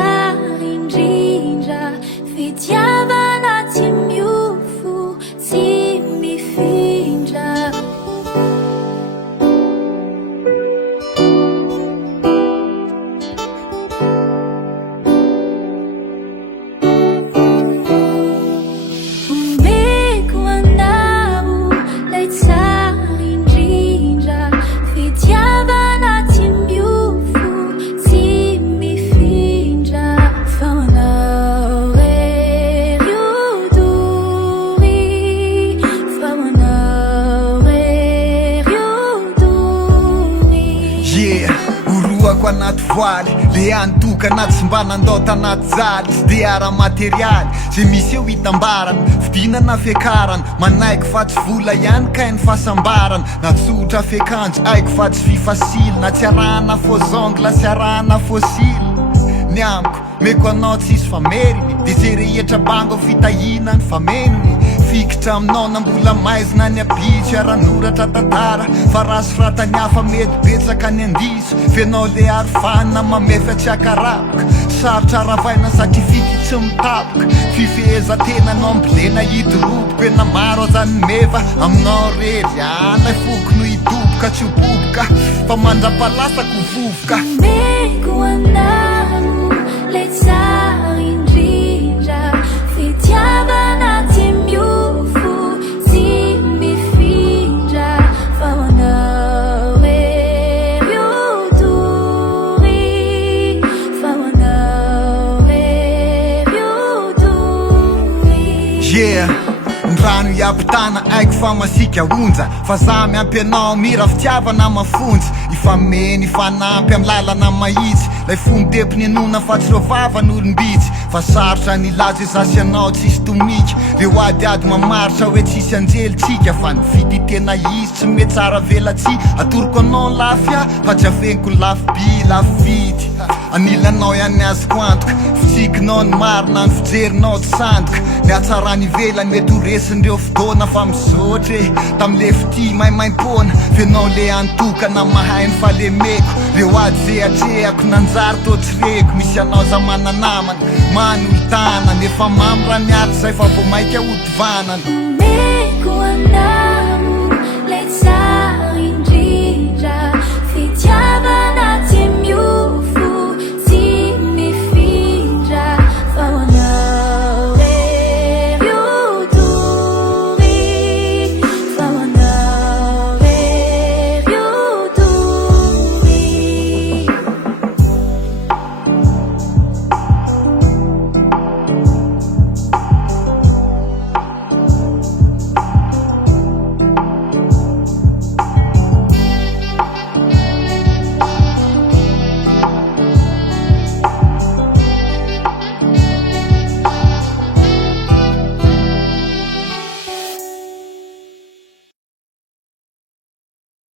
tsara indrindra fitiavana tsy miofo tsy mifindra anaty voaly le antoka anaty sy mba nandaota anaty jaly tsy de ara-materialy zay misy eo hitambarana vidinana fiakarana manaiky fa tsy vola ihany kainy fahasambarana natsotra fiakanjo aiko fa tsy fifasily na tsy arahana faux ongle sy arahana fossile ny amiko meko anao tsisy fameriny de zay rehetra bango fitahina ny famenony fikitra aminao na mbola maizina ny abitso aranoratra tantara fa rasy ratany hafa mety betsaka ny andiso fenao le arofanina mamefa tsy akaraboka sarotra aravaina satria fity tsy mitapoka fifehezantena no ambolena hidoroboka ena maro azany meva aminao rery anay foko no hidoboka tsy hoboboka fa mandra-palasako vovoka meko anao le tsara indrindra fitiavana tsy miofo tsy mifindra fa manao ery odory fa manao ery odory rano iapitana aiko fa masika onja fa za miampy anao mira fitiavana mafonjy ifameny ifanampy amy lalana mahitsy lay fomotepony anona fa tsy rovava n'olombitsy fa sarotra nilaza zasy anao tsisy tomika reo adiady mamaritra hoe tsisy anjelitsika fa ny vity tena izy tsy mety tsara velatsy atoroko anao lafia fa tsy afeniko lafibi lafy vidy anilanao ihany azoko antoka fitsikinao ny marina ny fijerinao tsy sandoka ny atsarany ivelany mety horesin'ireo fotoana fa misaotra tamile fity maimaim-pona fenao le antokana mahainy fa le meko reo ady ze atrehako nanjary tô tsy reko misy anao za mananamana manolo tanana efa mamyra miaty zay fa vo maika odivanana